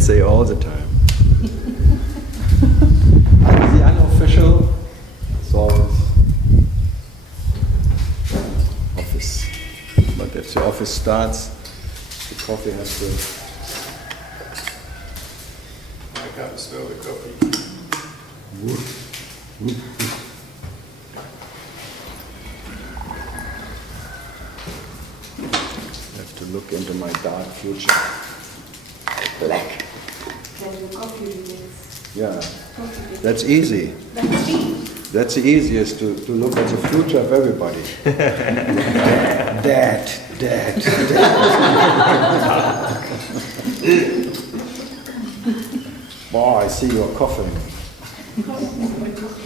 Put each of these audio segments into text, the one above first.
that say all the time. And the unofficial, it's always office. But if the office starts, the coffee has to... I can't smell the coffee. I have to look into my dark future. Black. Yeah, that's easy. That's the easiest to look at the future of everybody. Dead. Oh, I see your coffin.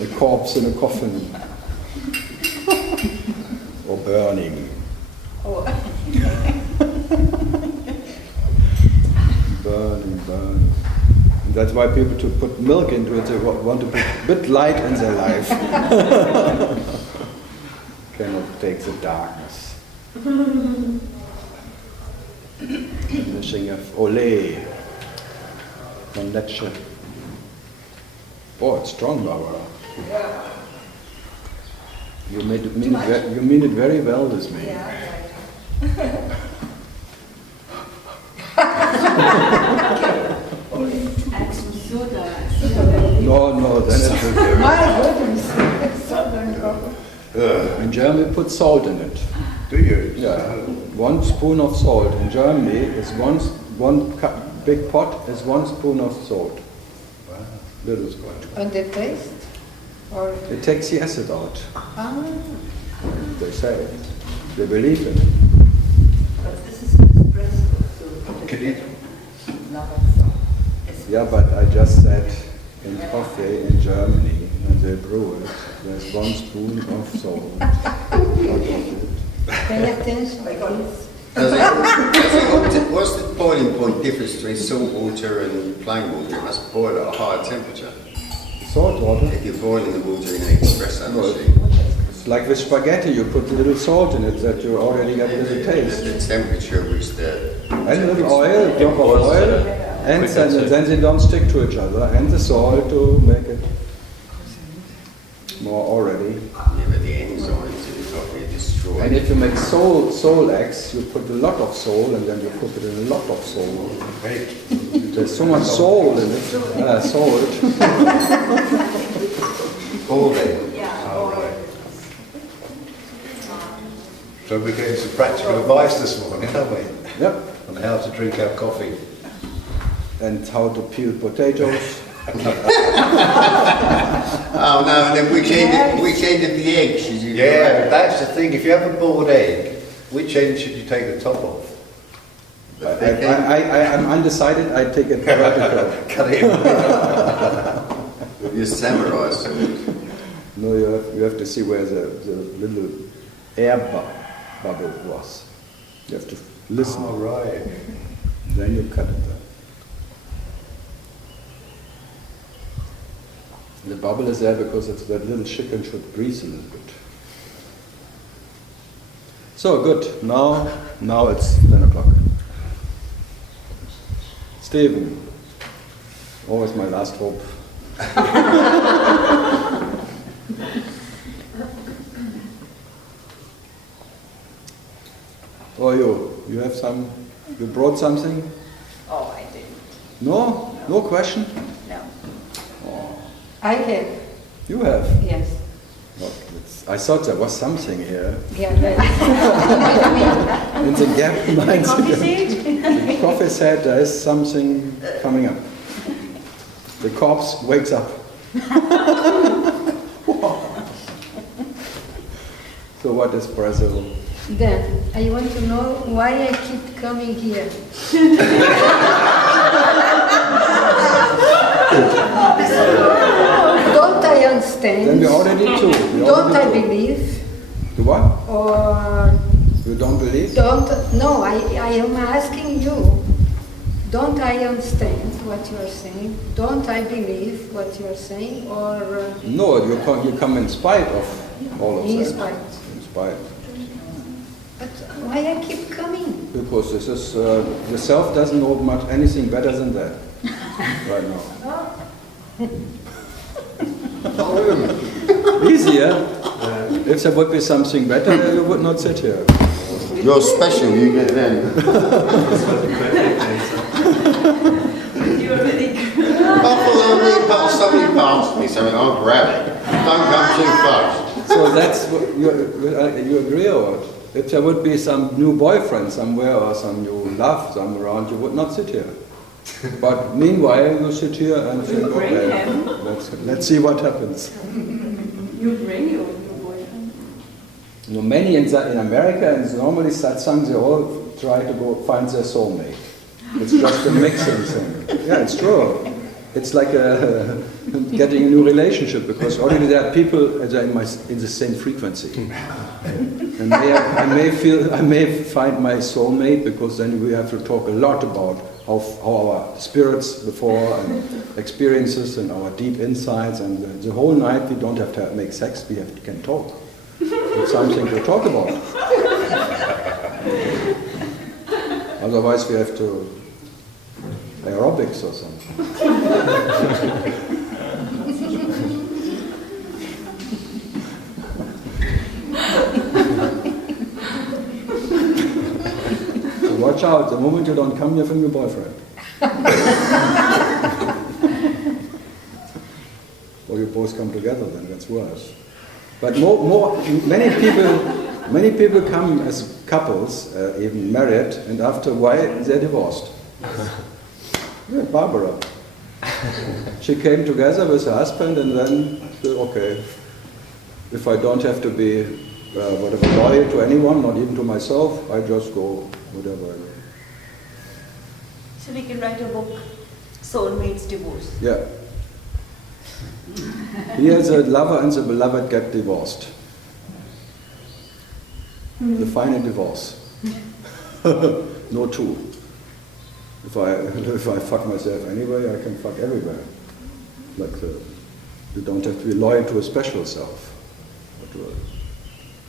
A corpse in a coffin. Or burning. Burning. That's why people to put milk into it, they want to put a bit light in their life. Cannot take the darkness. Finishing of Ole from Lecce. Oh, it's strong, Barbara. You mean it very well with me. No, then it will be. My goodness. In Germany, put salt in it. Do you? Yeah. 1 spoon of salt. In Germany, is one big pot is 1 spoon of salt. Wow. Little salt. And the taste? Or It takes the acid out. They say. They believe in it. But this is espresso, so Can you? Yeah, but I just said in coffee in Germany, when they brew it, there's 1 spoon of salt. pay attention, please. What's the boiling point difference between salt water and plain water? It must boil at a higher temperature. Salt water? If you're boiling the water in an espresso No, machine, it's like with spaghetti, you put a little salt in it that you already get a little taste. the temperature which the... And a little oil, a drop of oil, and then they don't stick to each other, and the salt to make it more already. Yeah, but the enzymes in the coffee are destroyed. And if you make soul eggs, you put a lot of soul, and then you put it in a lot of soul. There's so much soul in it, salt. All in. So we're getting some practical advice this morning, aren't we? Yep. On how to drink our coffee. And how to peel potatoes. Oh no, and then which end of the egg should you Yeah, but that's the thing. If you have a boiled egg, which end should you take the top off? I'm undecided, I take it vertical. Cut it in. Your samurai sword. No, you have to see where the little air bubble was. You have to listen. Oh, right. Then you cut it there. The bubble is there because it's that little chicken should breathe a little bit. So good. Now it's 10 o'clock. Stephen, always my last hope. Oh, you have some? You brought something? Oh, I didn't. No? No question? No. I have, You have? yes. Well, I thought there was something here. Yeah, right. In the gap behind Coffee the seed? coffee said there is something coming up. The corpse wakes up. So what is Brazil? Then, I want to know why I keep coming here. Don't I understand? Then we already two. Don't I believe? Do what? Or You don't believe? no, I am asking you. Don't I understand what you are saying? Don't I believe what you are saying? Or No, you come in spite of all of in that. spite? In spite. But why I keep coming? Because this is the self doesn't know much anything better than that. right now. Easier. If there would be something better, you would not sit here. You're special, you get in. You're really good. Somebody passed me something, I'll grab it. Don't come too close. So that's what you agree or what? If there would be some new boyfriend somewhere or some new love somewhere around, you would not sit here. But meanwhile, you sit here and think, okay, let's see what happens. You bring your boyfriend. You know, many in America and normally satsangs, they all try to go find their soulmate. It's just a mixing thing. Yeah, it's true. It's like getting a new relationship because already there are people that are in the same frequency. And I may find my soulmate because then we have to talk a lot about how our spirits before and experiences and our deep insights, and the whole night we don't have to make sex, we can talk. It's something to talk about. Otherwise we have to aerobics or something. So watch out, the moment you don't come here from your boyfriend. Or you both come together, then that's worse. But many people come as couples, even married, and after a while they're divorced. Yeah, Barbara. She came together with her husband and then said, okay, if I don't have to be loyal to anyone, not even to myself, I just go whatever I do. So we can write a book, Soulmates Divorce. Yeah. Here the lover and the beloved get divorced. The final divorce. No two. If I fuck myself anyway, I can fuck everywhere. Like you don't have to be loyal to a special self, or to a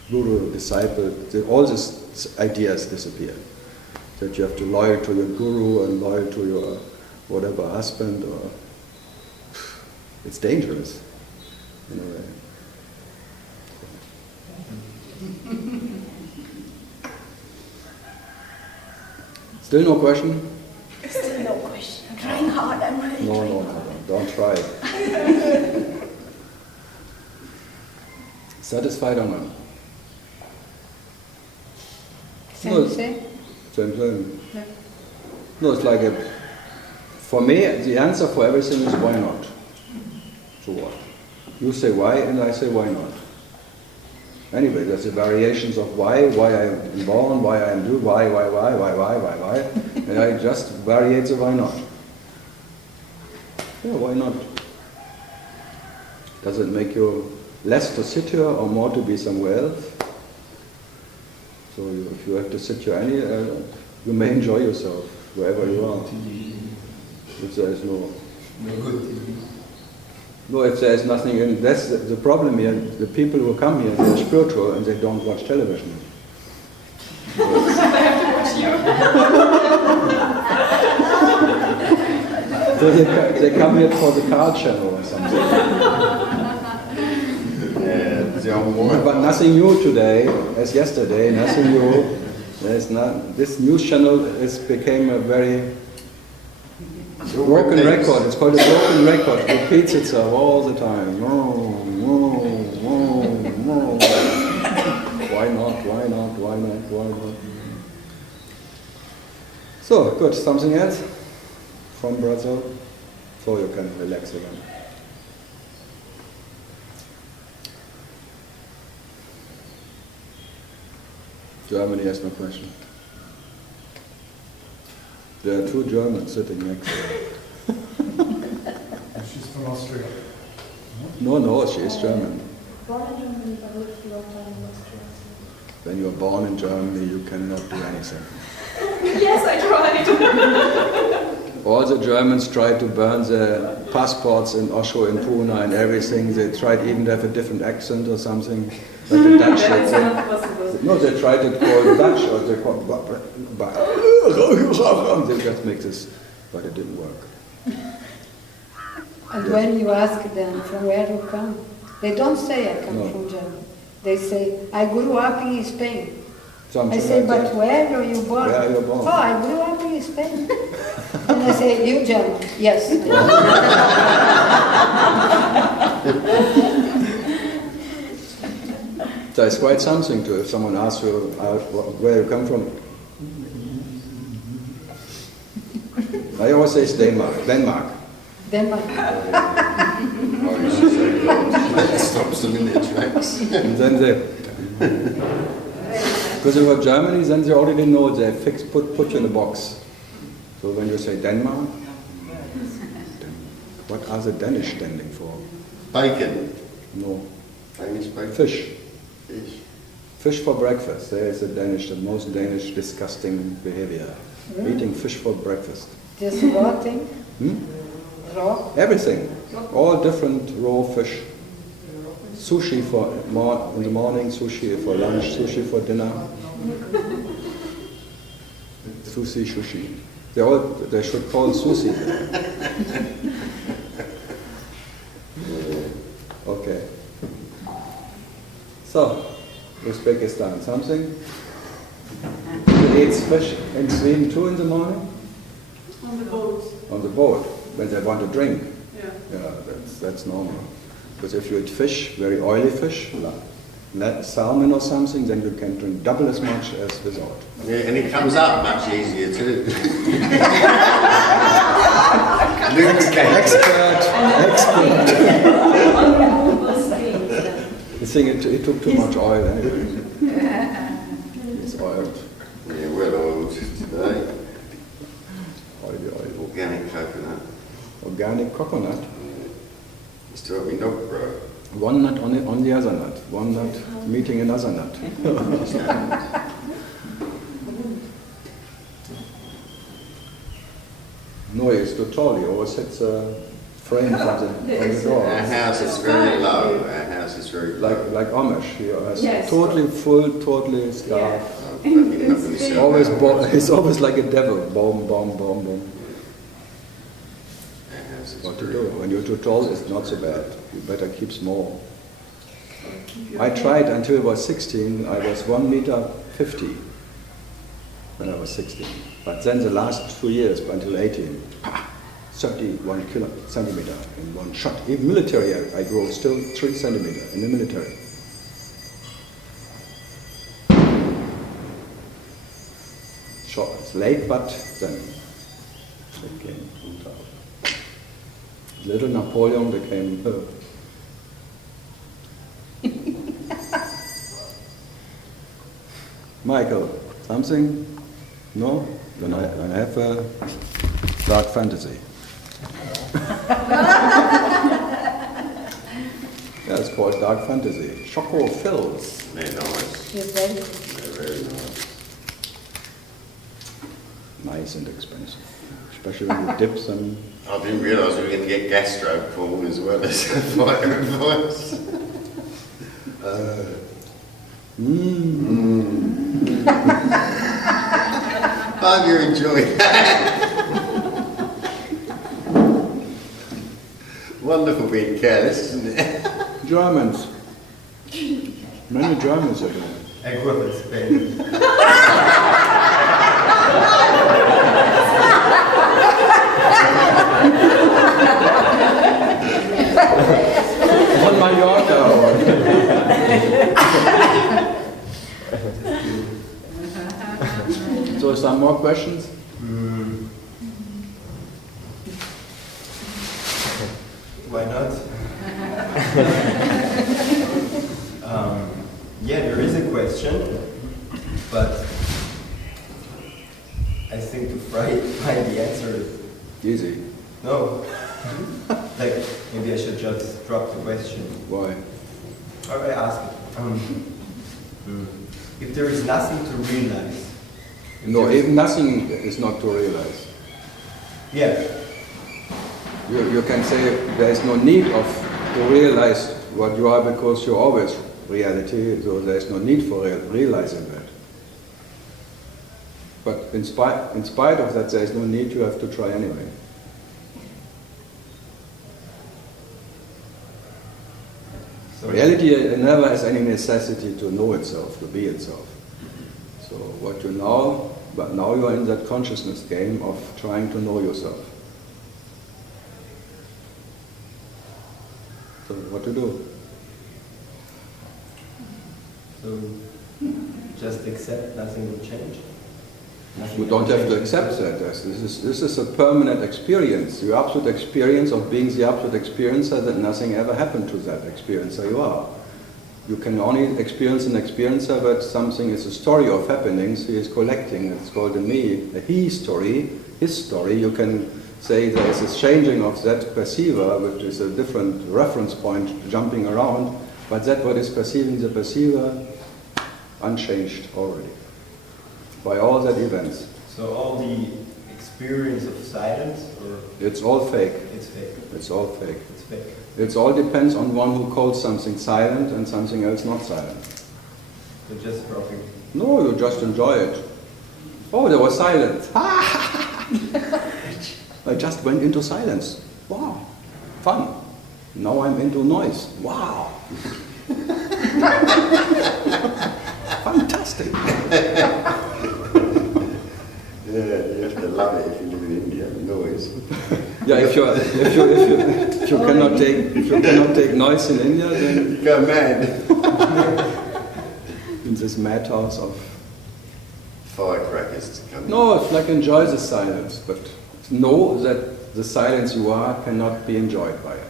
guru, disciple. All these ideas disappear. That you have to be loyal to your guru and loyal to your whatever husband, or it's dangerous in a way. Still no question? Still no question. I'm trying hard. I'm really trying hard. Don't try. Satisfied or not? Same. Same thing. Yeah. No, it's like for me, the answer for everything is why not? So what? You say why and I say why not. Anyway, there's the variations of why I'm born, why I do, why, and I just variate the why not. Yeah, why not? Does it make you less to sit here or more to be somewhere else? So if you have to sit here, you may enjoy yourself wherever you are. If there is no, if there is nothing in, that's the problem here. The people who come here, they're spiritual and they don't watch television. I have to watch you. So they come here for the Karl channel or something. But nothing new today, as yesterday, nothing new. There's not, this news channel became a very broken record. It's called a broken record. It repeats itself all the time. Why not? Why not? Why not? Why not? So, good. Something else from Brazil? So you can relax again. Germany has no question. There are two Germans sitting next to her. She's from Austria. No, she is German. Born in Germany, but lived a long time in Austria. When you are born in Germany, you cannot do anything. Yes, I tried. All the Germans tried to burn their passports in Osho and Pune and everything. They tried even to have a different accent or something. Like the Dutch. That's not possible. No, they tried to call Dutch or they called... They just make this, but it didn't work. And when you ask them from where you come, they don't say I come No. from Germany. They say, I grew up in Spain. Something I say, like but that. where were you born? Where are you born? Oh, I grew up in Spain. And I say, you German? Yes. So it's quite something to if someone asks you where you come from. I always say it's Denmark. Denmark. Denmark. Oh, you should say that. Stops them in their tracks. And then they, because if you're Germany, then they already know they put you in a box. So when you say Denmark, what are the Danish standing for? Bacon. No, Danish bacon. fish. Fish. Fish for breakfast. There is the most Danish disgusting behavior. Eating fish for breakfast. Just rotting, Hmm? raw. Everything. All different raw fish. Sushi in the morning, sushi for lunch, sushi for dinner. Sushi. They should call sushi. Okay. So, Uzbekistan, something? They eat fish in Sweden too in the morning? On the boat. On the boat, when they want to drink. Yeah. Yeah, that's normal. Because if you eat fish, very oily fish, like salmon or something, then you can drink double as much as without. Yeah, and it comes up much easier too. Lubricate. Expert. Unbreakable streams. I think it took too much oil anyway. It's oiled. Yeah, well oiled today. Oily. Organic coconut. Organic coconut. Used to help me dog grow. One nut on the other nut. One nut meeting another nut. No, it's too tall. You always hit the frame on the door. Our house is very low. Our house is very low. Like Amish. He has Yes. totally full, totally scarf. Always He's always like a devil. Boom, boom, boom, boom. What to do? When you're too tall, it's not so bad. You better keep small. I tried until I was 16. I was 1 meter 50 when I was 16. But then the last 2 years, until 18, 31 centimeter in one shot. Even military, I grew still 3 centimeter in the military. Short, it's late, but then it came on top. Little Napoleon became Michael, something? No? Then I have a dark fantasy. Yeah, it's called dark fantasy. Choco fills. They're nice. Yes, very good. They're very nice. Nice and expensive. Especially when you dip them. I didn't realise we were going to get gastro porn as well as fire advice. Hope you enjoyed that. Wonderful being careless, isn't it? Germans. Many Germans are there. I grew up in Spain. On Mallorca. So some more questions? Why not? Yeah, there is a question, but I think to find the answer, Easy. no. Like, maybe I should just drop the question. Why? Or I ask it. If there is nothing to realize. No, even nothing is not to realize. Yeah. You can say there is no need of to realize what you are because you're always reality, so there is no need for realizing that. But in spite of that, there is no need, you have to try anyway. Reality never has any necessity to know itself, to be itself. So what you know, but now you are in that consciousness game of trying to know yourself. So what to do? So just accept nothing will change. You don't have to accept that. This is a permanent experience. The absolute experience of being the absolute experiencer, that nothing ever happened to that experiencer you are. You can only experience an experiencer, but something is a story of happenings he is collecting. It's called a me, a he story, his story. You can say there is a changing of that perceiver, which is a different reference point jumping around, but that what is perceiving the perceiver, unchanged already by all that events. So all the experience of silence, or it's all fake. It's fake. It's all fake. It's fake. It all depends on one who calls something silent and something else not silent. You're just dropping. No, you just enjoy it. Oh, there was silence. I just went into silence. Wow, fun. Now I'm into noise. Wow. Fantastic. Yeah, you have to love it if you live in India, the noise. Yeah, if you cannot take noise in India, then You go mad. in this madhouse of Firecrackers to come. no, it's like enjoy the silence, but know that the silence you are cannot be enjoyed by it.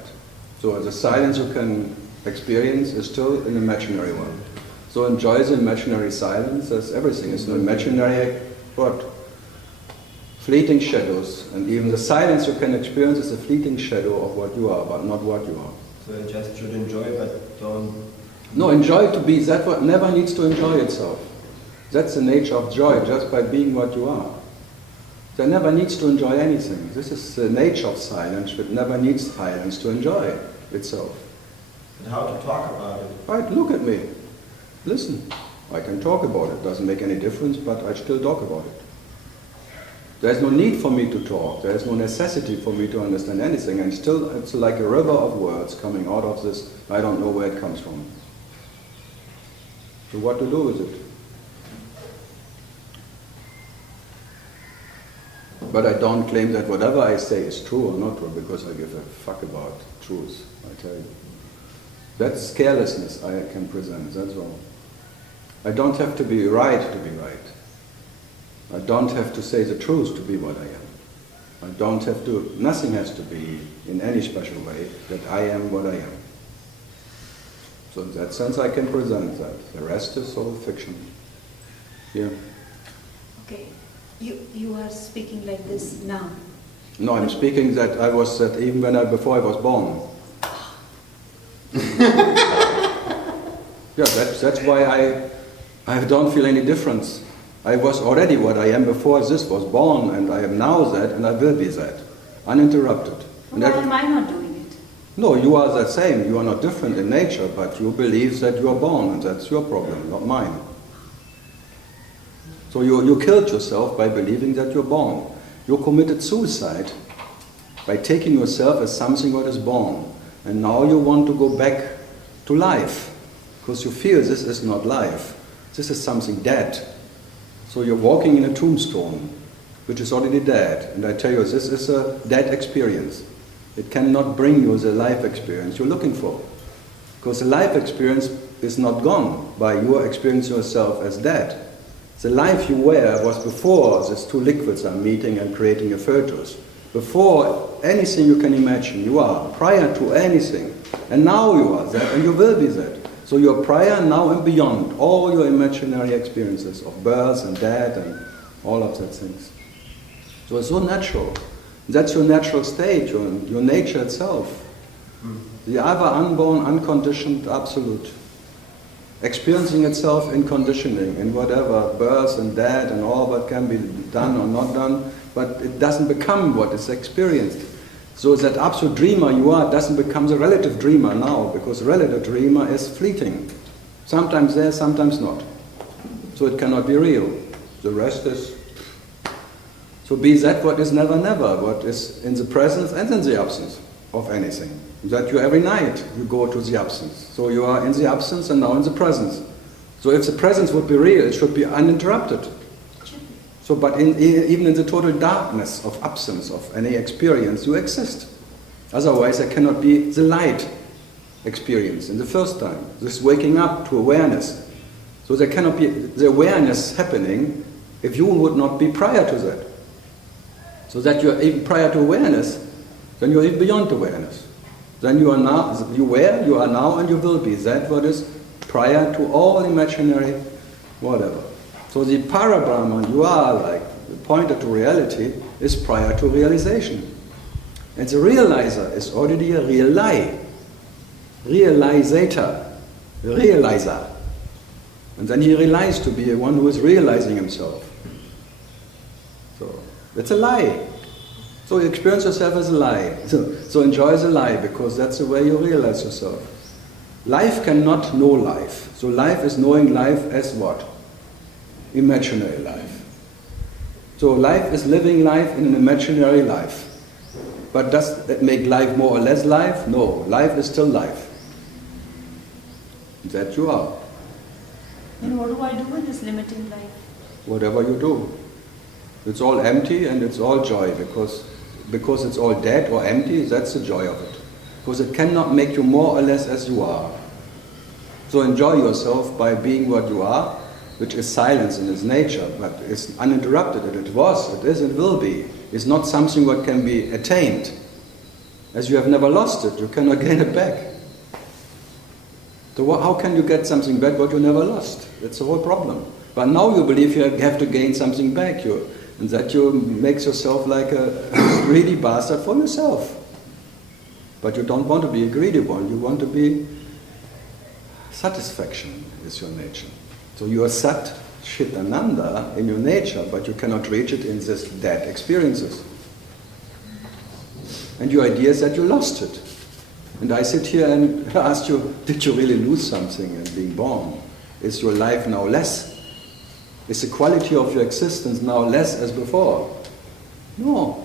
So the silence you can experience is still an imaginary one. So enjoy the imaginary silence as everything is an imaginary what? Fleeting shadows, and even the silence you can experience is a fleeting shadow of what you are, but not what you are. So I just should enjoy, but don't. No, enjoy to be that what never needs to enjoy itself. That's the nature of joy, just by being what you are. There never needs to enjoy anything. This is the nature of silence, but never needs silence to enjoy itself. But how to talk about it? Right, look at me. Listen. I can talk about it. Doesn't make any difference, but I still talk about it. There's no need for me to talk. There's no necessity for me to understand anything. And still, it's like a river of words coming out of this. I don't know where it comes from. So what to do with it? But I don't claim that whatever I say is true or not true, because I give a fuck about truth, I tell you. That's carelessness I can present, that's all. I don't have to be right to be right. I don't have to say the truth to be what I am. I don't have to, nothing has to be in any special way that I am what I am. So in that sense I can present that. The rest is all fiction. Yeah. Okay, you are speaking like this now. No, I'm speaking that I was that even before I was born. Yeah, that's why I don't feel any difference. I was already what I am before this was born, and I am now that, and I will be that, uninterrupted. Why am I not doing it? No, you are the same. You are not different in nature, but you believe that you are born, and that's your problem, not mine. So you killed yourself by believing that you're born. You committed suicide by taking yourself as something what is born. And now you want to go back to life, because you feel this is not life. This is something dead. So you're walking in a tombstone, which is already dead. And I tell you, this is a dead experience. It cannot bring you the life experience you're looking for. Because the life experience is not gone by your experiencing yourself as dead. The life you were was before these two liquids are meeting and creating a fetus. Before anything you can imagine, you are prior to anything. And now you are that, and you will be that. So you're prior, now, and beyond all your imaginary experiences of birth and death and all of that things. So it's so natural. That's your natural state, your nature itself. The other unborn, unconditioned, absolute. Experiencing itself in conditioning, in whatever, birth and death and all that can be done or not done, but it doesn't become what is experienced. So that absolute dreamer you are doesn't become the relative dreamer now, because the relative dreamer is fleeting. Sometimes there, sometimes not. So it cannot be real. The rest is... So be that what is never, never, what is in the presence and in the absence. of anything. That you every night you go to the absence. So you are in the absence and now in the presence. So if the presence would be real, it should be uninterrupted. So, but even in the total darkness of absence of any experience, you exist. Otherwise, there cannot be the light experience in the first time. This waking up to awareness. So there cannot be the awareness happening if you would not be prior to that. So that you are even prior to awareness, then you are even beyond awareness. Then you are now, you were, you are now, and you will be. That what is prior to all imaginary whatever. So the para-Brahman, you are like the pointer to reality, is prior to realization. And the realizer is already a realizer. And then he realized to be one who is realizing himself. So it's a lie. So you experience yourself as a lie. So enjoy the lie, because that's the way you realize yourself. Life cannot know life. So life is knowing life as what? Imaginary life. So life is living life in an imaginary life. But does that make life more or less life? No, life is still life. That you are. And what do I do in this limiting life? Whatever you do. It's all empty and it's all joy, because it's all dead or empty, that's the joy of it. Because it cannot make you more or less as you are. So enjoy yourself by being what you are, which is silence in its nature, but it's uninterrupted. It was, it is, it will be. It's not something what can be attained. As you have never lost it, you cannot gain it back. So how can you get something back what you never lost? That's the whole problem. But now you believe you have to gain something back, and that you makes yourself like a greedy bastard for yourself. But you don't want to be a greedy one. You want to be satisfaction is your nature. So you are sat Chitananda in your nature, but you cannot reach it in these dead experiences. And your idea is that you lost it. And I sit here and ask you, did you really lose something in being born? Is your life now less? Is the quality of your existence now less as before? No.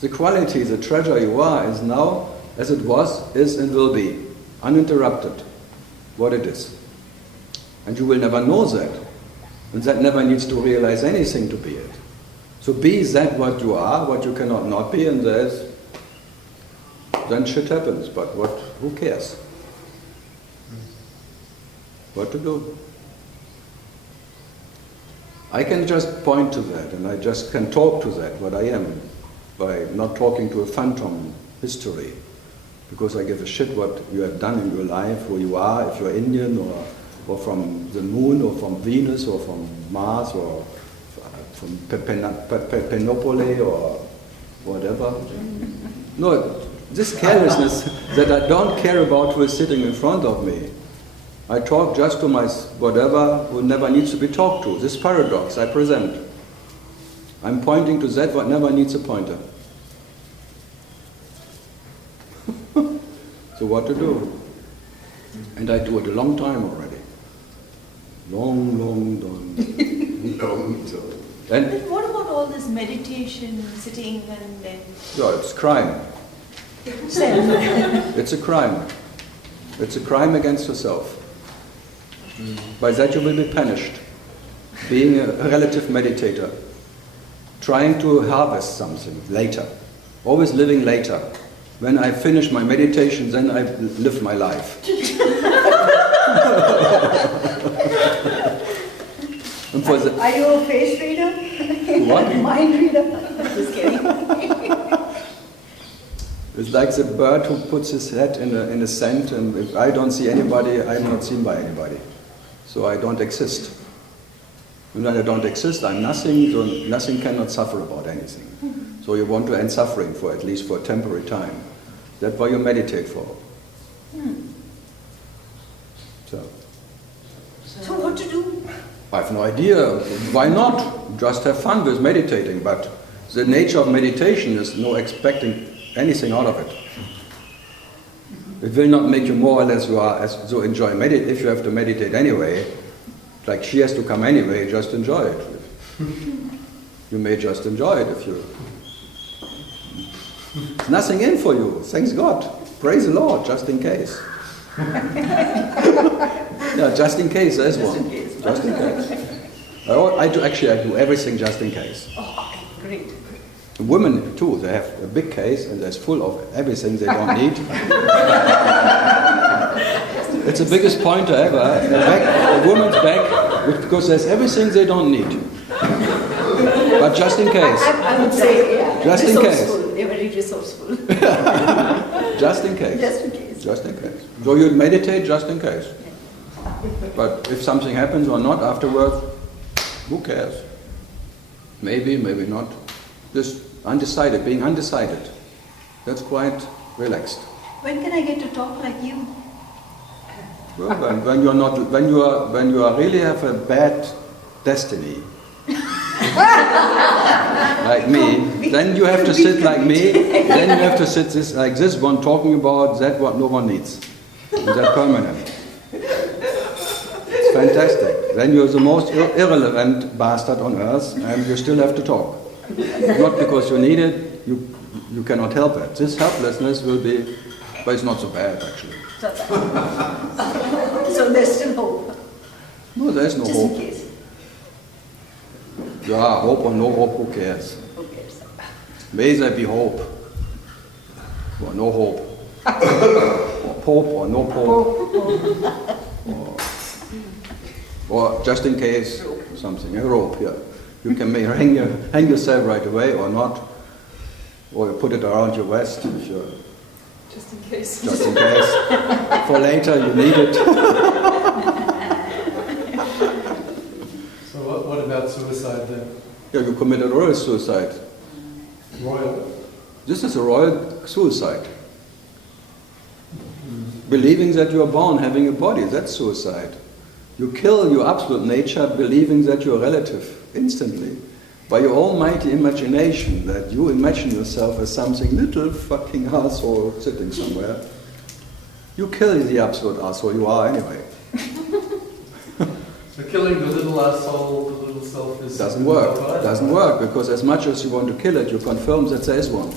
The quality, the treasure you are, is now as it was, is, and will be. Uninterrupted. What it is. And you will never know that. And that never needs to realize anything to be it. So be that what you are, what you cannot not be, and then shit happens. But who cares? What to do? I can just point to that, and I just can talk to that, what I am, by not talking to a phantom history. Because I give a shit what you have done in your life, who you are, if you're Indian, or from the moon, or from Venus, or from Mars, or from Penopole, or whatever. No, this carelessness that I don't care about who is sitting in front of me. I talk just to my whatever who never needs to be talked to. This paradox I present. I'm pointing to that what never needs a pointer. So what to do? And I do it a long time already. Long time. And But what about all this meditation, sitting and then... yeah, it's crime. It's a crime. It's a crime against yourself. By that you will be punished. Being a relative meditator. Trying to harvest something later. Always living later. When I finish my meditation, then I live my life. And for the, Are you a face reader? What? Mind reader? Just kidding. it's like the bird who puts his head in a sand, and if I don't see anybody, I'm not seen by anybody. So I don't exist. When I don't exist, I'm nothing, so nothing cannot suffer about anything. So you want to end suffering for at least for a temporary time. That's why you meditate for. So what to do? I have no idea. Why not? Just have fun with meditating. But the nature of meditation is no expecting anything out of it. It will not make you more or less you are as so enjoy meditate. If you have to meditate anyway, like she has to come anyway, just enjoy it. You may just enjoy it if you. There's nothing in for you. Thanks God. Praise the Lord, just in case. Yeah, just in case, there's Just one. in case. Just in case. I do everything just in case. Oh, okay, great. Women too, they have a big case and there's full of everything they don't need. It's the biggest pointer ever. A woman's back, because there's everything they don't need. But just in case. I would say, yeah. Just in case. Resourceful. They're very resourceful. Just in case. Just in case. Just in case. So you meditate just in case. But if something happens or not afterwards, who cares? Maybe, maybe not. Just undecided, being undecided. That's quite relaxed. When can I get to talk like you? Well, when you are really have a bad destiny, like me, then you have to sit like me. Then you have to sit like this one, talking about that what no one needs. Is that permanent? It's fantastic. Then you're the most irrelevant bastard on earth, and you still have to talk. Not because you need it, you cannot help it. This helplessness will be, but it's not so bad actually. So there's still hope. No, there's no Just hope. in case. Yeah, hope or no hope, who cares? Who cares? May there be hope, or no hope, or pope or no pope, or just in case something, a rope, yeah. You can hang yourself right away or not, or you put it around your waist if you're Just in case. just in case. For later you need it. So what about suicide then? Yeah, you committed royal suicide. Royal? This is a royal suicide. Believing that you are born having a body, that's suicide. You kill your absolute nature believing that you're a relative instantly. By your almighty imagination, that you imagine yourself as something little fucking asshole sitting somewhere. You kill the absolute asshole you are anyway. So killing the little asshole, the little self is... Doesn't work. Doesn't work, because as much as you want to kill it, you confirm that there is one.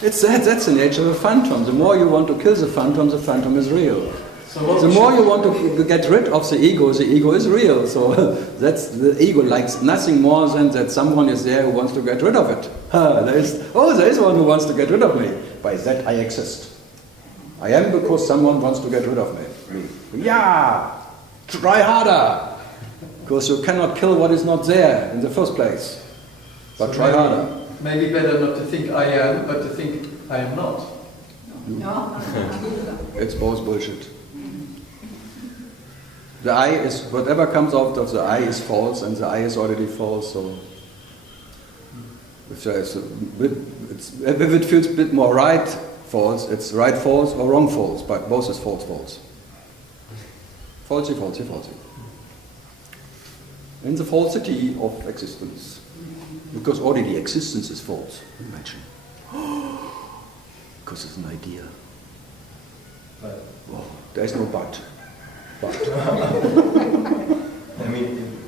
That's the nature of a phantom. The more you want to kill the phantom is real. So the more you want to get rid of the ego is real. So that's the ego likes nothing more than that someone is there who wants to get rid of it. There is one who wants to get rid of me. By that I exist. I am because someone wants to get rid of me. Yeah! Try harder! Because you cannot kill what is not there in the first place. But So try harder. Maybe better not to think I am, but to think I am not. No. It's both bullshit. The I is, whatever comes out of the I is false, and the I is already false, so if it feels a bit more right false, it's right false or wrong false, but both is false false. Falsy, falsy, falsy. In the falsity of existence. Because already existence is false. Imagine. Because it's an idea. But Oh, there is no but. I mean,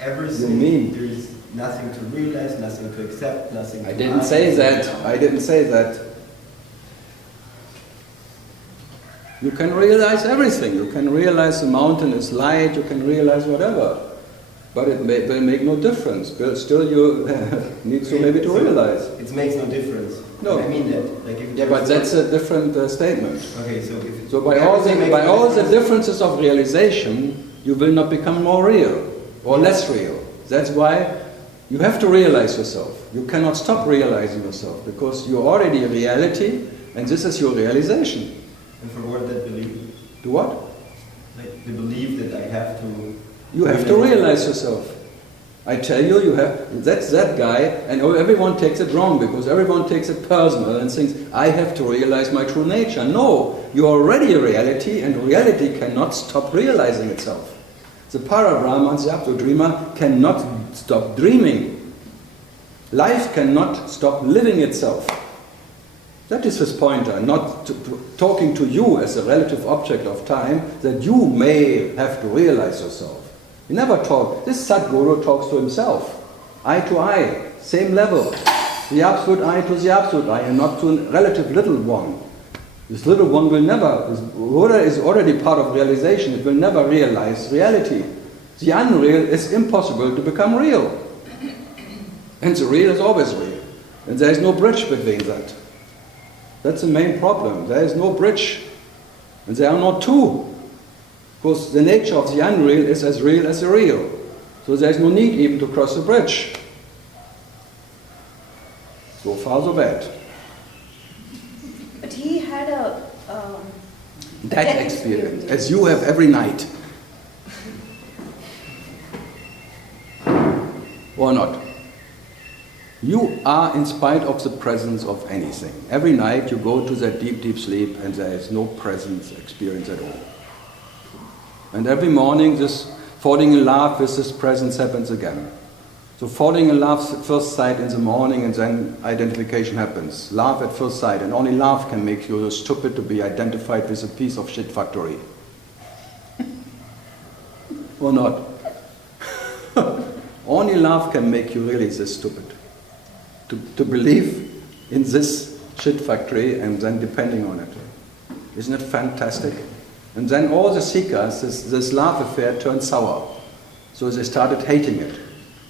everything, You mean? there is nothing to realize, nothing to accept, nothing to I didn't ask. say that. I didn't say that. You can realize everything. You can realize the mountain is light. You can realize whatever. But it will make no difference. But still, you need to maybe to realize. It makes no difference. No. I mean that. Like if there But is that's a different statement. okay. So if So by all everything makes no the difference- differences of realization, you will not become more real or less real. That's why you have to realize yourself. You cannot stop realizing yourself because you're already a reality, and this is your realization. And for what that belief, Do what? like the belief that I have to. You have to realize yourself. I tell you, you have. That's that guy, and everyone takes it wrong because everyone takes it personal and thinks I have to realize my true nature. No, you are already a reality, and reality cannot stop realizing itself. The Parabrahman, the absolute dreamer, cannot stop dreaming. Life cannot stop living itself. That is his pointer, not talking to you as a relative object of time, that you may have to realize yourself. He never talks. This Sadguru talks to himself, eye to eye, same level. the absolute I to the absolute I, and not to a relative little one. This little one will never, Buddha is already part of realization, it will never realize reality. The unreal is impossible to become real. And the real is always real. And there is no bridge between that. That's the main problem. There is no bridge. And there are not two. Because the nature of the unreal is as real as the real. So there is no need even to cross the bridge. So far so bad. But he had a That experience, as you have every night. Or not. You are in spite of the presence of anything. Every night you go to that deep, deep sleep and there is no presence experience at all. And every morning this falling in love with this presence happens again. So falling in love at first sight in the morning and then identification happens. Love at first sight, and only love can make you stupid to be identified with a piece of shit factory. Or not. Only love can make you really this stupid. To believe in this shit factory and then depending on it. Isn't it fantastic? And then all the seekers, this love affair turned sour. So they started hating it.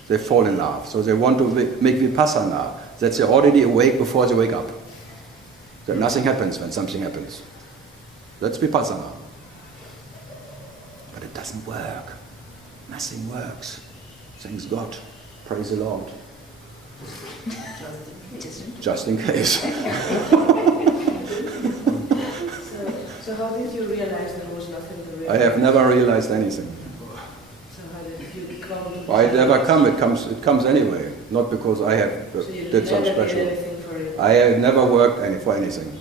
They fall in love. So they want to make vipassana, that they're already awake before they wake up. That nothing happens when something happens. That's vipassana. But it doesn't work. Nothing works. Thanks God. Praise the Lord. Just in case. So how did you realize there was nothing to realize? I have never realized anything. So how did you become? I never come. It comes anyway. Not because I have So you did some never did special. anything for it? I have never worked for anything.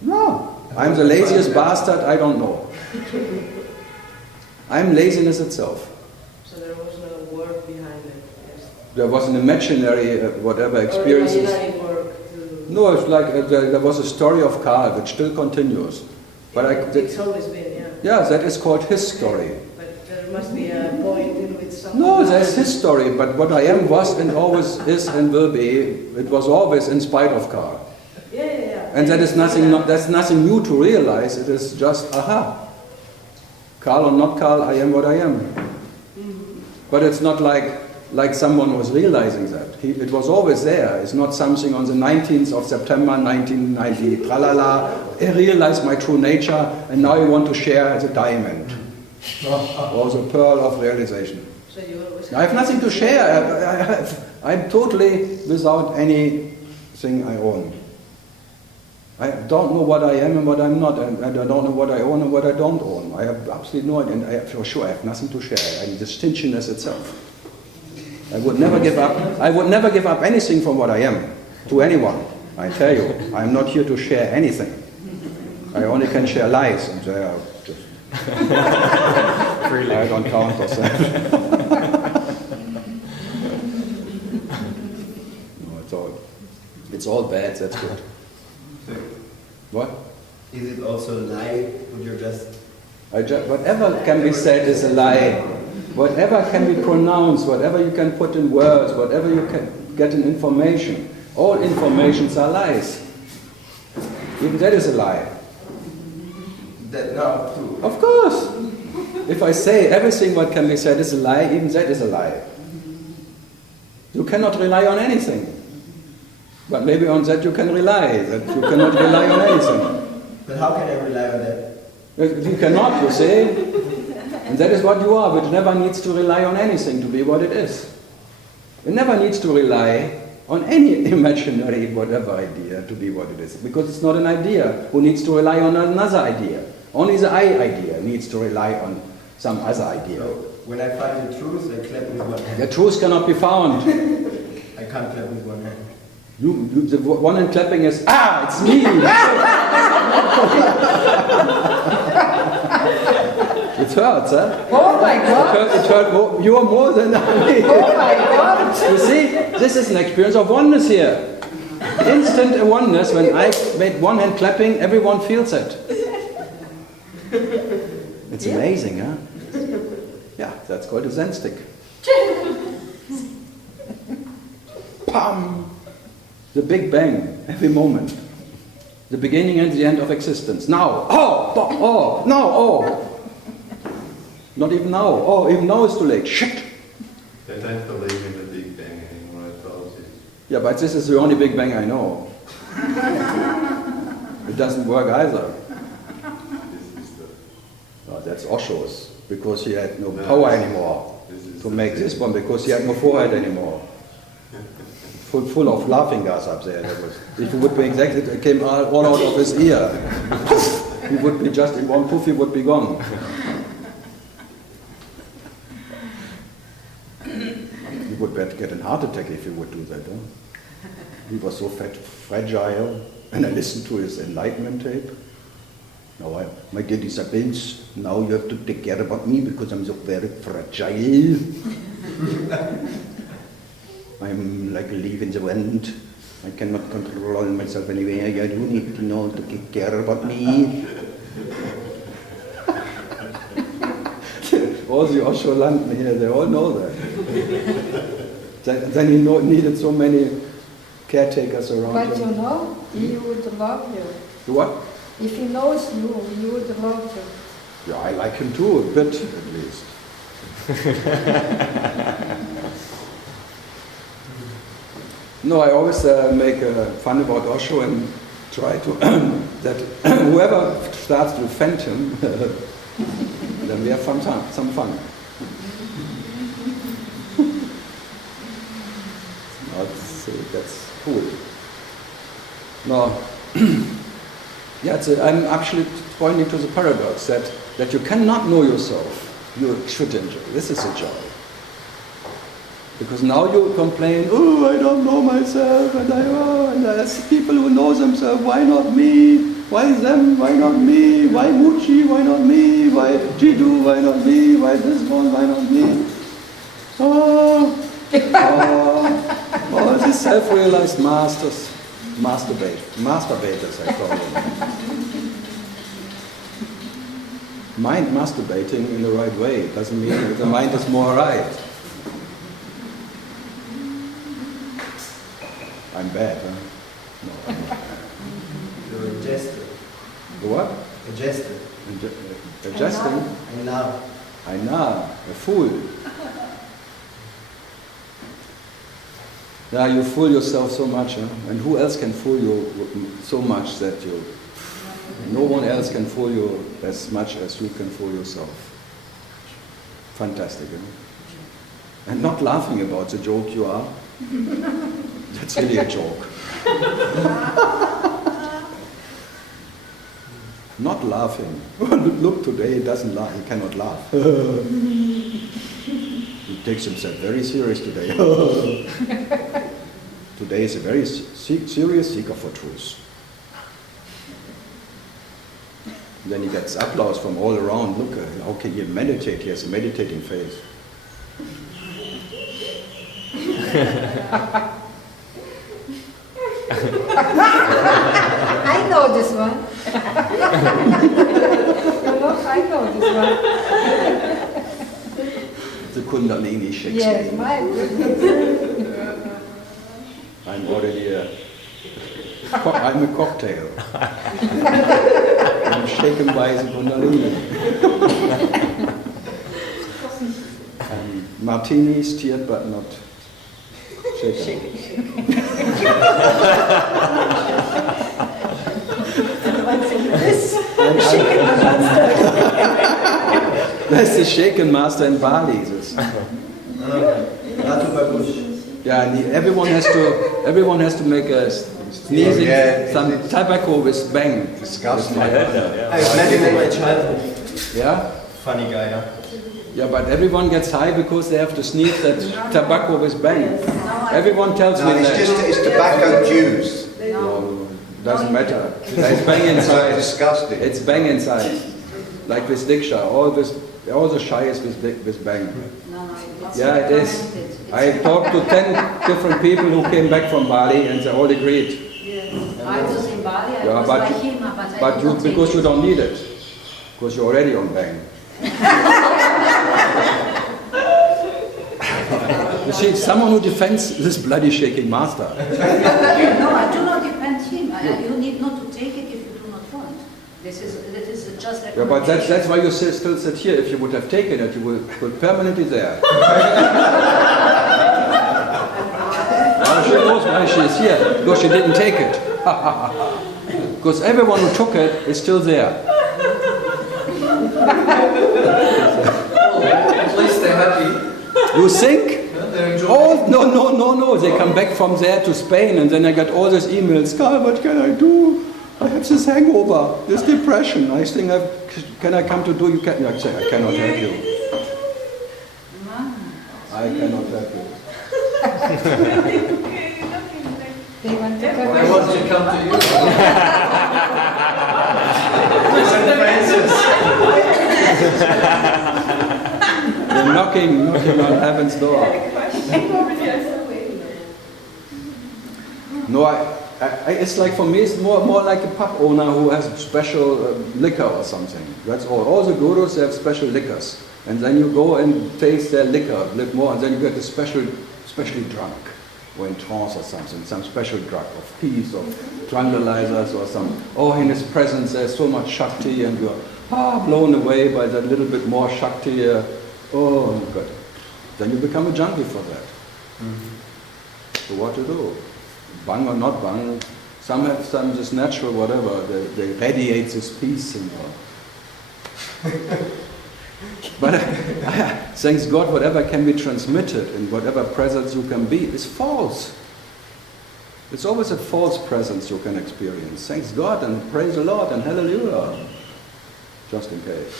No, I'm the laziest bastard. I don't know. I'm laziness itself. So there was no work behind it. Yes. There was an imaginary whatever experiences. Or imaginary work to. No, it's like there was a story of Karl which still continues. But It's always been, yeah. yeah, that is called his story. But there must be a point in which something. No, that's his story. But what I am was and always is and will be. It was always in spite of Karl. Yeah. And that is nothing. That's nothing new to realize. It is just aha. Karl or not Karl, I am what I am. Mm-hmm. But it's not like someone was realizing that. It was always there. It's not something on the 19th of September 1990, tralala, I realized my true nature and now I want to share as a diamond. Or the pearl of realization. So you always. I have nothing to share. I'm totally without anything I own. I don't know what I am and what I'm not, and I don't know what I own and what I don't own. I have absolutely no idea, and for sure I have nothing to share. I'm distinctionness itself. I would never give up. I would never give up anything from what I am to anyone. I tell you, I'm not here to share anything. I only can share lies, and they are just. I don't count as that. No, it's all bad. That's good. What? Is it also a lie? Would you just... Whatever can be said is a lie. Whatever can be pronounced, whatever you can put in words, whatever you can get in information, all informations are lies. Even that is a lie. That no, too. Of course. If I say everything what can be said is a lie, even that is a lie. You cannot rely on anything. But maybe on that you can rely, that you cannot rely on anything. But how can I rely on that? You cannot, you see? And that is what you are, which never needs to rely on anything to be what it is. It never needs to rely on any imaginary whatever idea to be what it is, because it's not an idea who needs to rely on another idea. Only the I idea needs to rely on some other idea. So when I find the truth, I clap with one hand. The truth cannot be found. I can't clap with one hand. The one in clapping is, it's me! It hurts, huh? Oh my God! It hurt more, you are more than I. Oh my God! You see, this is an experience of oneness here. Instant oneness, when I made one hand clapping, everyone feels it. It's amazing, huh? Yeah, that's called a Zen stick. pam, the Big Bang, every moment. The beginning and the end of existence. Now, now, Not even now. Oh, even now it's too late. Shit! I don't believe in the Big Bang anymore, I told you. Yeah, but this is the only Big Bang I know. It doesn't work either. Oh, that's Osho's, because he had no power anymore to make this one, because he had no forehead anymore. Full of laughing gas up there. If he would be exactly, it came all out of his ear. He would be just in one poof, he would be gone. He would get a heart attack if he would do that. Huh? He was so fragile, and I listened to his enlightenment tape. Now, my dear disciples, now you have to take care about me because I'm so very fragile. I'm like a leaf in the wind. I cannot control myself anyway. You do need to know to take care about me. All the Osho Landen here, they all know that. Then he needed so many caretakers around him. But you know, he would love you. What? If he knows you, he would love you. Yeah, I like him too, a bit at least. No, I always make fun about Osho and try to that whoever starts to offend him, then we have some fun. That's cool. No, yeah, I'm actually pointing to the paradox that you cannot know yourself. You should enjoy. This is a joy. Because now you complain, oh, I don't know myself, and I see people who know themselves, why not me? Why them? Why not me? Why Muchi? Why not me? Why Jidu? Why not me? Why this one? Why not me? These self-realized masters, masturbators, I call them. Mind masturbating in the right way doesn't mean that the mind is more right. I'm bad, huh? No, I'm not bad. You're a jester. The what? A jester. A jesting? I know. I know, a fool. Yeah, you fool yourself so much, huh? And who else can fool you so much that no one else can fool you as much as you can fool yourself. Fantastic, huh? And not laughing about the joke you are. That's really a joke. Not laughing. Look, today he doesn't laugh. He cannot laugh. He takes himself very serious today. Today is a very serious seeker for truth. Then he gets applause from all around. Look, how can he meditate? He has a meditating face. I know this one. I know this one. The Kundalini Shakti. Yes, my goodness. I'm already I'm a cocktail. I'm shaken by the Kundalini. Martini steered but not shaken. That's the shaken master in Bali. Yeah, and everyone has to make a sneezing, some tobacco with bang. Disgusting. I met him in my childhood. Yeah? Funny guy, huh? Yeah, but everyone gets high because they have to sneeze that tobacco with bang. Everyone tells me that. It's tobacco juice. No, doesn't matter. There's bang inside. It's disgusting. It's bang inside. Like with Diksha, all the shy is with bang. Yeah, it is. I talked to 10 different people who came back from Bali and they all agreed. I was in Bali, I Yeah, was like him, but you, because you don't need it. Because you're already on bang. You see, someone who defends this bloody shaking master. No, I do not defend him. You need not to take it if you do not want. That is just Yeah, but that's why you still sit here. If you would have taken it, you would permanently there. Now she knows why she is here, because she didn't take it. Because everyone who took it is still there. At least they're happy. You think? Yeah, they're enjoying Oh, no. They come back from there to Spain and then I get all these emails. Karl, what can I do? I have this hangover, this depression. I think, can I come to do? You can. I say, I cannot help you. I cannot help you. They want to I come. want to come to you. They're knocking on heaven's door. No, it's like, for me, it's more like a pub owner who has special liquor or something. That's all. All the gurus, they have special liquors. And then you go and taste their liquor a bit more, and then you get especially drunk, or in trance or something, some special drug of peace, or tranquilizers or some. Oh, in his presence there's so much Shakti, and you're blown away by that little bit more Shakti. Oh, good. Then you become a junkie for that. So what to do? Bang or not bang? Some have some this natural whatever, they radiate this peace and all. But thanks God, whatever can be transmitted and whatever presence you can be is false. It's always a false presence you can experience. Thanks God and praise the Lord and hallelujah. Just in case.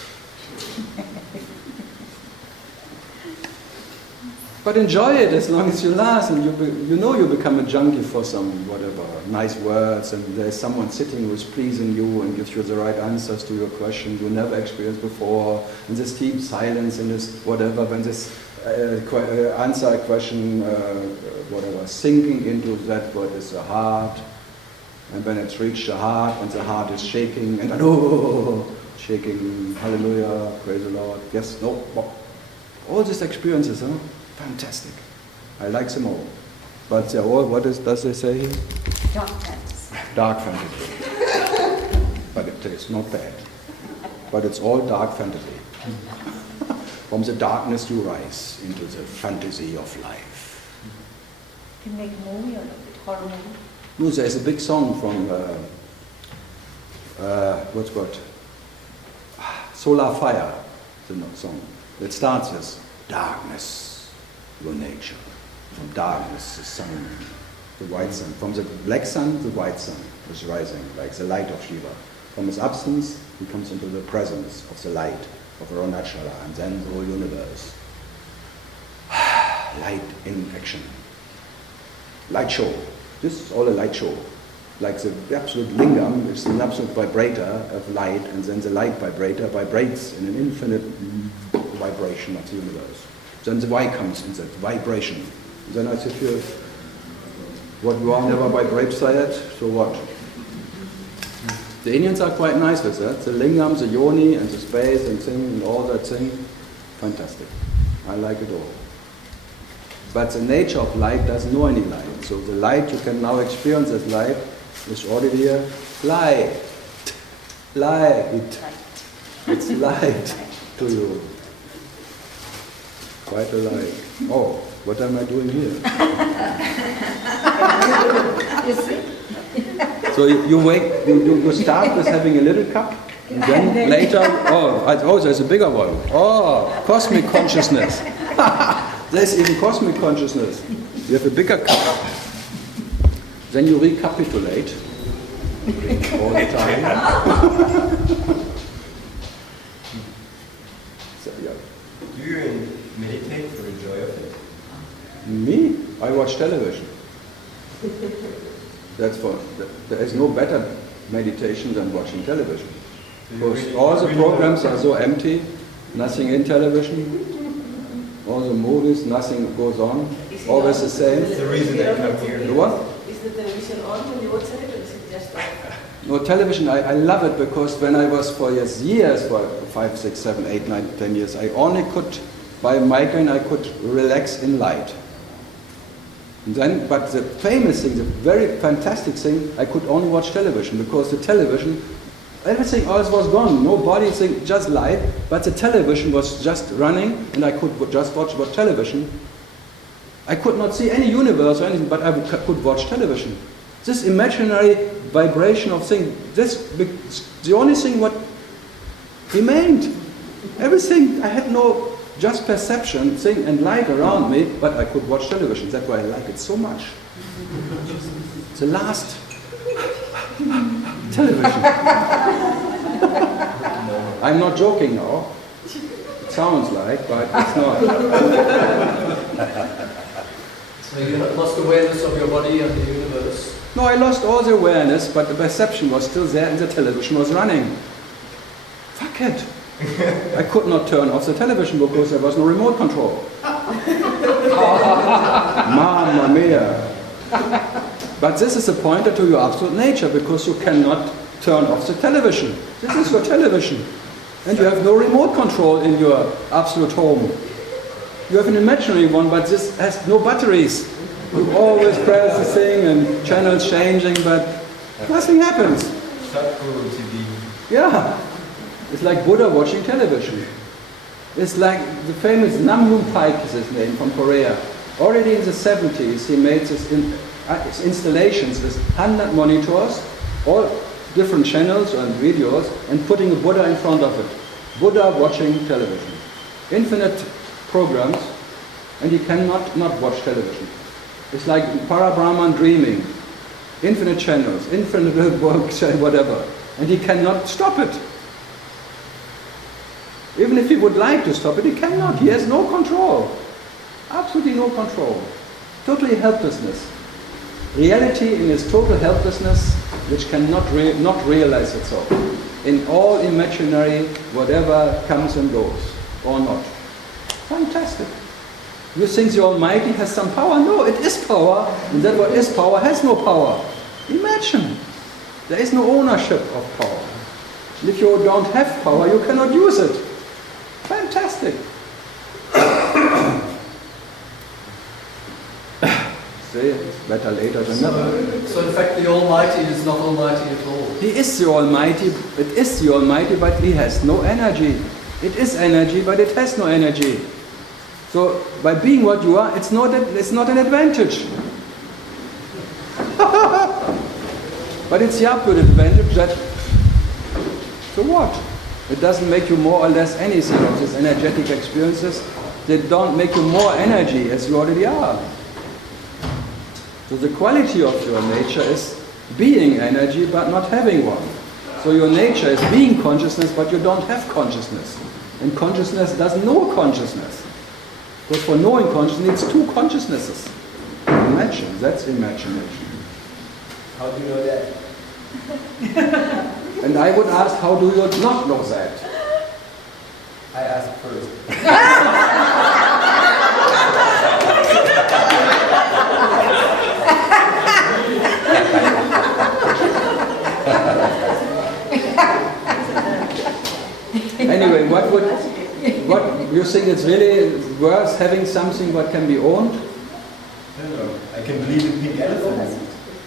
But enjoy it as long as you last, and you know you become a junkie for some whatever nice words, and there's someone sitting who is pleasing you and gives you the right answers to your question you never experienced before, and this deep silence and this whatever, when this answer a question, whatever, sinking into that what is the heart, and when it's reached the heart and the heart is shaking, and shaking, hallelujah, praise the Lord, yes, no, all these experiences, huh? Fantastic. I like them all. But they're all, does they say here? Dark fantasy. Dark fantasy. But it is not bad. But it's all dark fantasy. From the darkness you rise into the fantasy of life. You can make a movie out of it, horror movie. No, there's a big song from, Solar Fire, the song. It starts as darkness. Your nature. From darkness, the sun, the white sun. From the black sun, the white sun is rising, like the light of Shiva. From his absence, he comes into the presence of the light of Arunachala, and then the whole universe. Light in action. Light show. This is all a light show. Like the absolute lingam is an absolute vibrator of light, and then the light vibrator vibrates in an infinite vibration of the universe. Then the Y comes in that vibration. Then I said here, what you are never vibrates like that, so what? The Indians are quite nice with that. The lingam, the yoni, and the space and thing, and all that thing. Fantastic. I like it all. But the nature of light doesn't know any light. So the light you can now experience as light is already here. Light. Light. It's light to you. Quite a light. Oh, what am I doing here? So you start with having a little cup, and then later, there's a bigger one. Oh, cosmic consciousness. There's even cosmic consciousness. You have a bigger cup. Then you recapitulate all the time. So, yeah. Do you meditate for the joy of it? Me? I watch television. There is no better meditation than watching television. Because all the programs are so empty, nothing in television, all the movies, nothing goes on, always the same. That's the reason I come here. The what? Is the television on when you watch it, or is it just off? No, television, I love it because when I was for 5, 6, 7, 8, 9, 10 years, I only could, by migraine, I could relax in light. And then, but the famous thing, the very fantastic thing, I could only watch television because the television, everything else was gone. No body thing, just light. But the television was just running, and I could just watch television. I could not see any universe or anything, but I could watch television. This imaginary vibration of thing, the only thing what remained. Everything, I had no just perception thing and light around me, but I could watch television. That's why I like it so much. The last television. I'm not joking now. It sounds like, but it's not. So you lost awareness of your body and the universe? No, I lost all the awareness, but the perception was still there and the television was running. Fuck it. I could not turn off the television because there was no remote control. Mamma mia. But this is a pointer to your absolute nature because you cannot turn off the television. This is your television. And you have no remote control in your absolute home. You have an imaginary one, but this has no batteries. You always press the thing and channels changing, but nothing happens. Sadhguru TV. Yeah. It's like Buddha watching television. It's like the famous Namjoon Paik is his name, from Korea. Already in the 70s he made this installations with 100 monitors, all different channels and videos, and putting a Buddha in front of it. Buddha watching television. Infinite programs, and he cannot not watch television. It's like Parabrahman dreaming. Infinite channels, infinite books, whatever. And he cannot stop it. Even if he would like to stop it, he cannot. He has no control. Absolutely no control. Totally helplessness. Reality in its total helplessness, which cannot not realize itself. In all imaginary, whatever comes and goes, or not. Fantastic. You think the Almighty has some power? No, it is power. And that what is power has no power. Imagine. There is no ownership of power. And if you don't have power, you cannot use it. Fantastic. See, it's better later than never. So in fact the Almighty is not Almighty at all. He is the Almighty, it is the Almighty, but he has no energy. It is energy, but it has no energy. So by being what you are, it's not an advantage. But it's the upward advantage that, so what? It doesn't make you more or less anything of these energetic experiences. They don't make you more energy as you already are. So the quality of your nature is being energy but not having one. So your nature is being consciousness but you don't have consciousness. And consciousness doesn't know consciousness. Because for knowing consciousness needs two consciousnesses. Imagine, that's imagination. How do you know that? And I would ask, how do you not know that? I asked first. Anyway, what you think it's really worth having something what can be owned? I don't know. I can believe in pink elephants.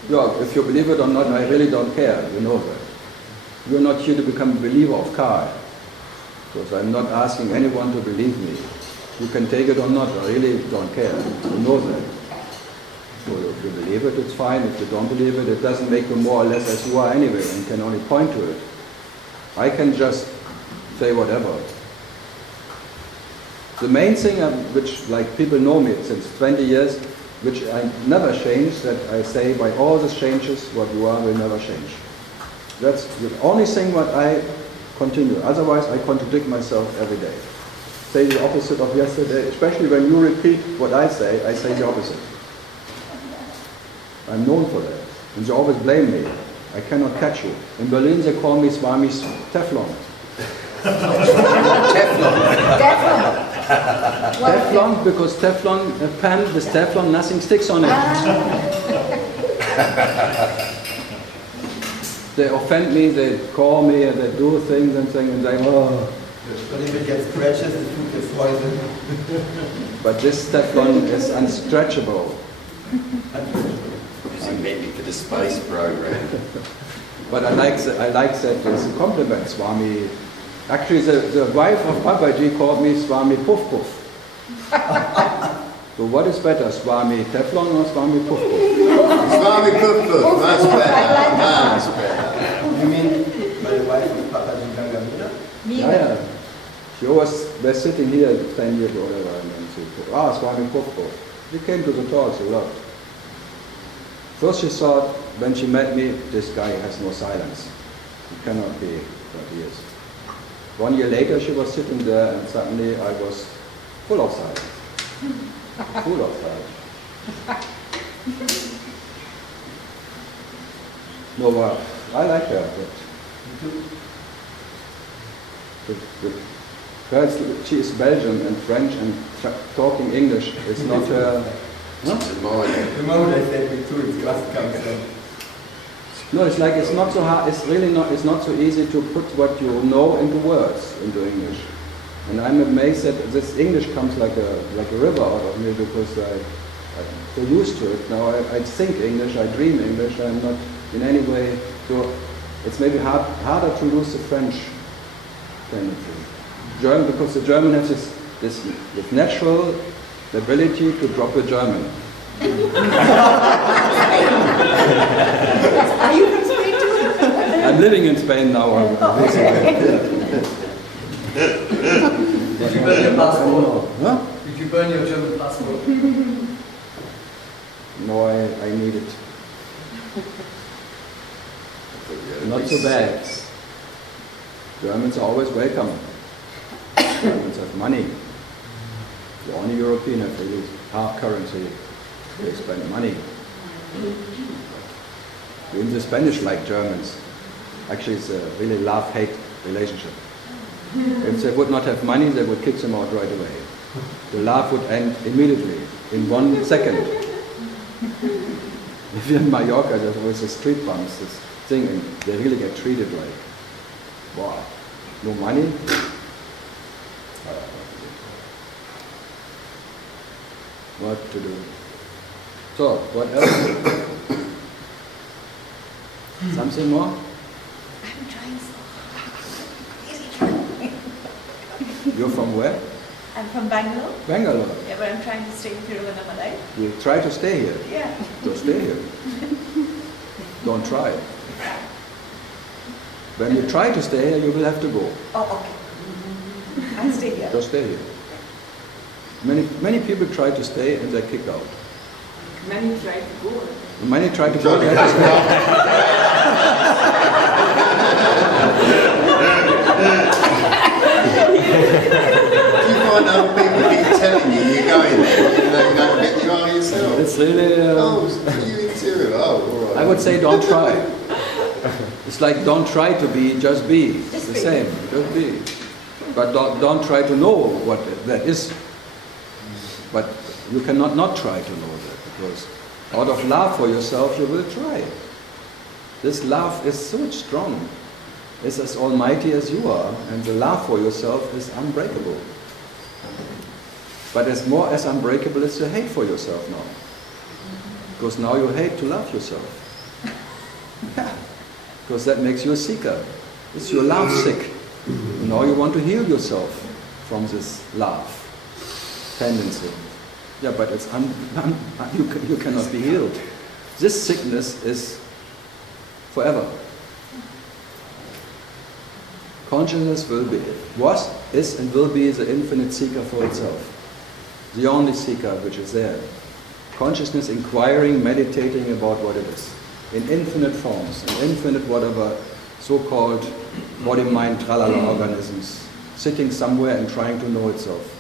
Yeah, if you believe it or not, I really don't care, you know that. You're not here to become a believer of Karl. Because I'm not asking anyone to believe me. You can take it or not, I really don't care. You know that. So if you believe it, it's fine. If you don't believe it, it doesn't make you more or less as you are anyway, and can only point to it. I can just say whatever. The main thing, which like people know me since 20 years, which I never change, that I say by all the changes, what you are will never change. That's the only thing what I continue. Otherwise, I contradict myself every day. Say the opposite of yesterday, especially when you repeat what I say the opposite. I'm known for that. And they always blame me. I cannot catch you. In Berlin, they call me Swami Teflon. Teflon. Teflon, because Teflon, a pan with Teflon, nothing sticks on it. They offend me, they call me, and they do things and they, oh. But if it gets scratches, the food gets poisoned. But this Teflon is unstretchable. Using Neti for the space program. But I like that as a compliment, Swami. Actually, the wife of Papaji called me Swami Puff Puff. So what is better, Swami Teflon or Swami Puff Puff? Swami Puff Puff, that's better, that's better. You mean my wife of Papaji Gangamina? Yeah. She was sitting here 10 years or whatever, and then she said, Swami Puff Puff. She came to the talks a lot. First she thought, when she met me, this guy has no silence. He cannot be what he is. 1 year later she was sitting there and suddenly I was full of silence. Full of silence. No, I like her, but she is Belgian and French and talking English is not her. Huh? The moment I said me too, it's just comes down. No, it's like it's not so hard. It's really not. It's not so easy to put what you know into words into English. And I'm amazed that this English comes like a river out of me because I'm so used to it. Now I think English, I dream English. I'm not in any way. So it's maybe harder to lose the French tendency. German, because the German has this natural ability to drop the German. Are you from Spain too? I'm living in Spain now. Did you burn your passport? Huh? Did you burn your German passport? No, I need it. Not so bad. Germans are always welcome. Germans have money. The only European if they use hard currency, they spend money. Even the Spanish like Germans. Actually, it's a really love-hate relationship. If they would not have money, they would kick them out right away. The love would end immediately, in 1 second. If you're in Mallorca, there's always the street bumps, this thing, and they really get treated like, wow, no money? What to do? So, what else? Something more? I'm trying so hard. You're from where? I'm from Bangalore. Bangalore. Yeah, but I'm trying to stay in Tiruvannamalai. You try to stay here. Yeah. So stay here. Don't try. When you try to stay here, you will have to go. Oh, okay. I'll stay here. Just stay here. Many people try to stay and they're kicked out. Many try to go. Many try to go. They have to Do you find other people keep telling you you're going there, even though you don't get you are yourself? It's really. You in Tiru? Oh, all right. I would say don't try. It's like don't try to be, just be. It's the same. Just be. But don't try to know what that is. But you cannot not try to know that, because out of love for yourself you will try. This love is so strong. It's as almighty as you are, and the love for yourself is unbreakable. But as more as unbreakable is the hate for yourself now. Because now you hate to love yourself. Yeah. Because that makes you a seeker. It's your love sick. Now you want to heal yourself from this love tendency. Yeah, but it's you cannot be healed. This sickness is forever. Consciousness is and will be the infinite seeker for itself. The only seeker which is there. Consciousness inquiring, meditating about what it is. In infinite forms, in infinite whatever so-called body-mind tralala organisms, sitting somewhere and trying to know itself.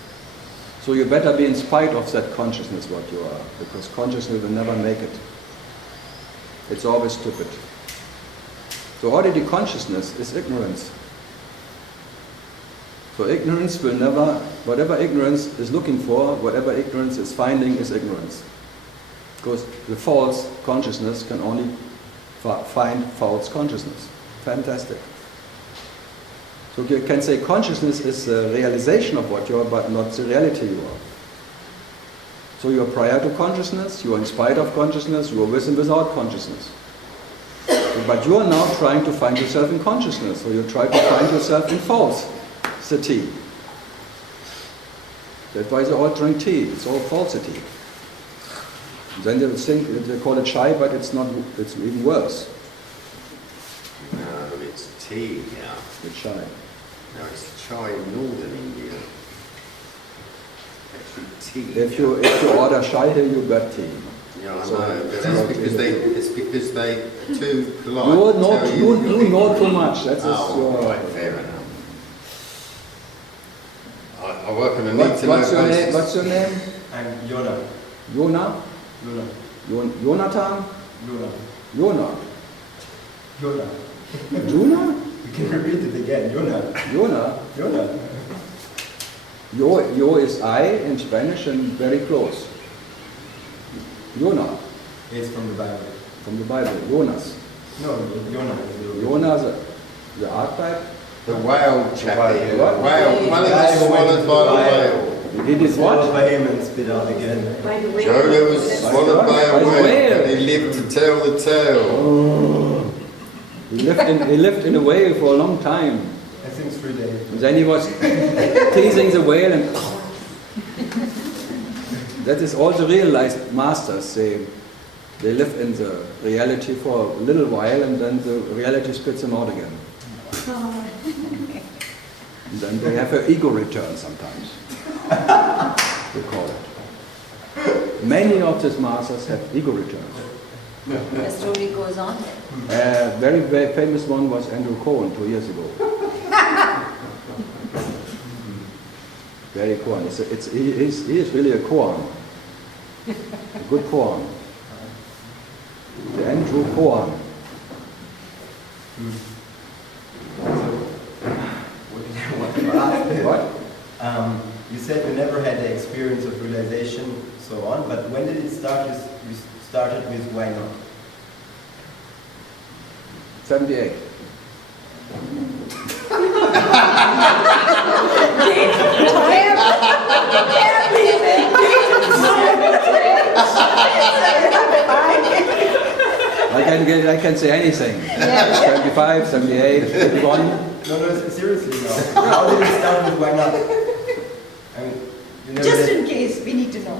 So you better be in spite of that consciousness what you are, because consciousness will never make it. It's always stupid. So already consciousness is ignorance. So ignorance will never, whatever ignorance is looking for, whatever ignorance is finding is ignorance. Because the false consciousness can only find false consciousness. Fantastic. So you can say consciousness is the realization of what you are, but not the reality you are. So you are prior to consciousness, you are in spite of consciousness, you are with and without consciousness. But you are now trying to find yourself in consciousness, so you try to find yourself in falsity. That's why they all drink tea, it's all falsity. Then they will think, they call it shy, but it's not, it's even worse. No, it's tea now. It's shy. No, it's chai in northern India. Actually, tea. If you order shy here, you get tea. Yeah, I So- know, but it's because they're too polite. You know too much. That's right, fair enough. I work on a What's your name? basis. What's your name? I'm Yona. Yona? Yona. Jonathan? Yona. Yona? Yona. Juna? You can repeat it again. Yona. Yona? Yona. Yo is I in Spanish and very close. Yona, It's from the Bible. from the Bible. Jonas. No, Yona is the Yona, the archetype. The whale, Shakti. What? Whale. One of them swallowed by a whale. He did Swallowed what? by him and spit out again. By the way, Jonah was swallowed by a whale, but he lived to tell the tale. He lived in a whale for a long time. I think 3 days. And then he was teasing the whale and that is all the realized masters. They live in the reality for a little while and then the reality spits them out again. And then they have an ego return sometimes. We call it. Many of these masters have ego returns. The story goes on. Very, very famous one was Andrew Cohen 2 years ago. Very koan. He is really a koan. A good koan. The Andrew Koan. What? You said you never had the experience of realization, so on, but when did it start? You started with why not? 78. I can say anything. 75, 78, 51. No, seriously now. How did it start with why not? I mean, you never Just did- in case, we need to know.